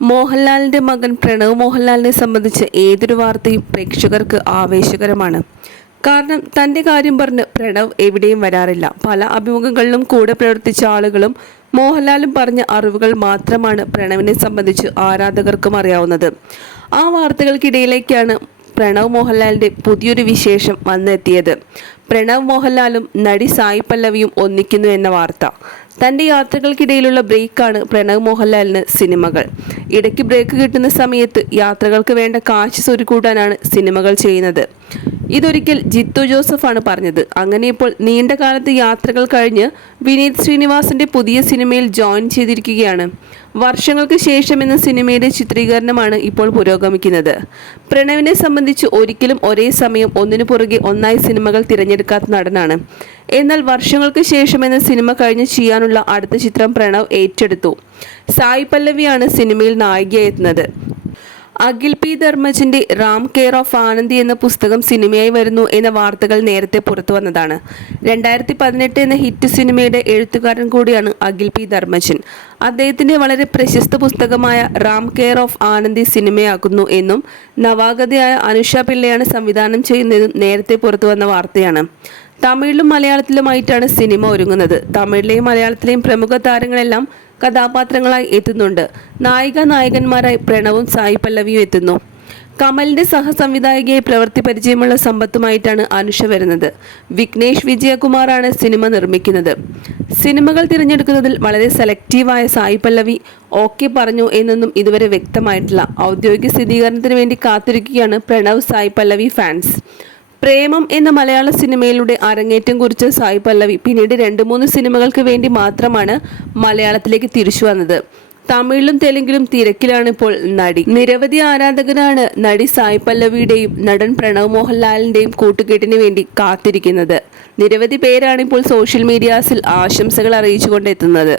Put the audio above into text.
മോഹൻലാലിന്റെ മകൻ പ്രണവ് മോഹൻലാലിനെ സംബന്ധിച്ച് ഏതൊരു വാർത്തയും പ്രേക്ഷകർക്ക് ആവേശകരമാണ്. കാരണം തന്റെ കാര്യം പറഞ്ഞ് പ്രണവ് എവിടെയും വരാറില്ല. പല അഭിമുഖങ്ങളിലും കൂടെ പ്രവർത്തിച്ച ആളുകളും മോഹൻലാലും പറഞ്ഞ അറിവുകൾ മാത്രമാണ് പ്രണവിനെ സംബന്ധിച്ച് ആരാധകർക്കും അറിയാവുന്നത്. ആ വാർത്തകൾക്കിടയിലേക്കാണ് പ്രണവ് മോഹൻലാലിന്റെ പുതിയൊരു വിശേഷം വന്നെത്തിയത്. പ്രണവ് മോഹൻലാലും നടി സായി പല്ലവിയും ഒന്നിക്കുന്നു എന്ന വാർത്ത. തന്റെ യാത്രകൾക്കിടയിലുള്ള ബ്രേക്കാണ് പ്രണവ് മോഹൻലാലിന് സിനിമകൾ. ഇടയ്ക്ക് ബ്രേക്ക് കിട്ടുന്ന സമയത്ത് യാത്രകൾക്ക് വേണ്ട കാശ് സ്വരുക്കൂട്ടാനാണ് സിനിമകൾ ചെയ്യുന്നത്. ഇതൊരിക്കൽ ജിത്തു ജോസഫാണ് പറഞ്ഞത്. അങ്ങനെ ഇപ്പോൾ നീണ്ട കാലത്ത് യാത്രകൾ കഴിഞ്ഞ് വിനീത് ശ്രീനിവാസിന്റെ പുതിയ സിനിമയിൽ ജോയിൻ ചെയ്തിരിക്കുകയാണ്. വർഷങ്ങൾക്ക് ശേഷം എന്ന സിനിമയുടെ ചിത്രീകരണമാണ് ഇപ്പോൾ പുരോഗമിക്കുന്നത്. പ്രണവിനെ സംബന്ധിച്ച് ഒരിക്കലും ഒരേ സമയം ഒന്നിനു പുറകെ ഒന്നായി സിനിമകൾ തിരഞ്ഞെടുക്കാത്ത നടനാണ്. എന്നാൽ വർഷങ്ങൾക്ക് ശേഷം എന്ന സിനിമ കഴിഞ്ഞ് ചെയ്യാനുള്ള അടുത്ത ചിത്രം പ്രണവ് ഏറ്റെടുത്തു. സായി പല്ലവിയാണ് സിനിമയിൽ നായികയെത്തുന്നത് അഖിൽ പി. ധർമ്മജിന്റെ റാം കെയർ ഓഫ് ആനന്ദി എന്ന പുസ്തകം സിനിമയായി വരുന്നു എന്ന വാർത്തകൾ നേരത്തെ പുറത്തു വന്നതാണ്. രണ്ടായിരത്തി പതിനെട്ട് എന്ന ഹിറ്റ് സിനിമയുടെ എഴുത്തുകാരൻ കൂടിയാണ് അഖിൽ പി. ധർമ്മജൻ. അദ്ദേഹത്തിന്റെ വളരെ പ്രശസ്ത പുസ്തകമായ റാം കെയർ ഓഫ് ആനന്ദി സിനിമയാക്കുന്നു എന്നും നവാഗതയായ അനുഷ പിള്ളയാണ് സംവിധാനം ചെയ്യുന്നതും നേരത്തെ പുറത്തു വന്ന വാർത്തയാണ്. തമിഴിലും മലയാളത്തിലുമായിട്ടാണ് സിനിമ ഒരുങ്ങുന്നത്. തമിഴിലെയും മലയാളത്തിലെയും പ്രമുഖ താരങ്ങളെല്ലാം കഥാപാത്രങ്ങളായി എത്തുന്നുണ്ട്. നായിക നായകന്മാരായി പ്രണവും സായി പല്ലവിയും എത്തുന്നു. കമലിന്റെ സഹസംവിധായികയെ പ്രവൃത്തി പരിചയമുള്ള സമ്പത്തുമായിട്ടാണ് അനുഷ വരുന്നത്. വിഘ്നേഷ് വിജയകുമാറാണ് സിനിമ നിർമ്മിക്കുന്നത്. സിനിമകൾ തിരഞ്ഞെടുക്കുന്നതിൽ വളരെ സെലക്റ്റീവായ സായി പല്ലവി ഓക്കെ പറഞ്ഞു എന്നൊന്നും ഇതുവരെ വ്യക്തമായിട്ടില്ല. ഔദ്യോഗിക സ്ഥിരീകരണത്തിന് വേണ്ടി കാത്തിരിക്കുകയാണ് പ്രണവ് സായി പല്ലവി ഫാൻസ്. പ്രേമം എന്ന മലയാള സിനിമയിലൂടെ അരങ്ങേറ്റം കുറിച്ച സായി പല്ലവി പിന്നീട് രണ്ട് മൂന്ന് സിനിമകൾക്ക് വേണ്ടി മാത്രമാണ് മലയാളത്തിലേക്ക് തിരിച്ചു വന്നത്. തമിഴിലും തെലുങ്കിലും തിരക്കിലാണ് ഇപ്പോൾ നടി. നിരവധി ആരാധകരാണ് നടി സായി പല്ലവിയുടെയും നടൻ പ്രണവ് മോഹൻലാലിന്റെയും കൂട്ടുകെട്ടിന് വേണ്ടി കാത്തിരിക്കുന്നത്. നിരവധി പേരാണ് ഇപ്പോൾ സോഷ്യൽ മീഡിയാസിൽ ആശംസകൾ അറിയിച്ചുകൊണ്ടെത്തുന്നത്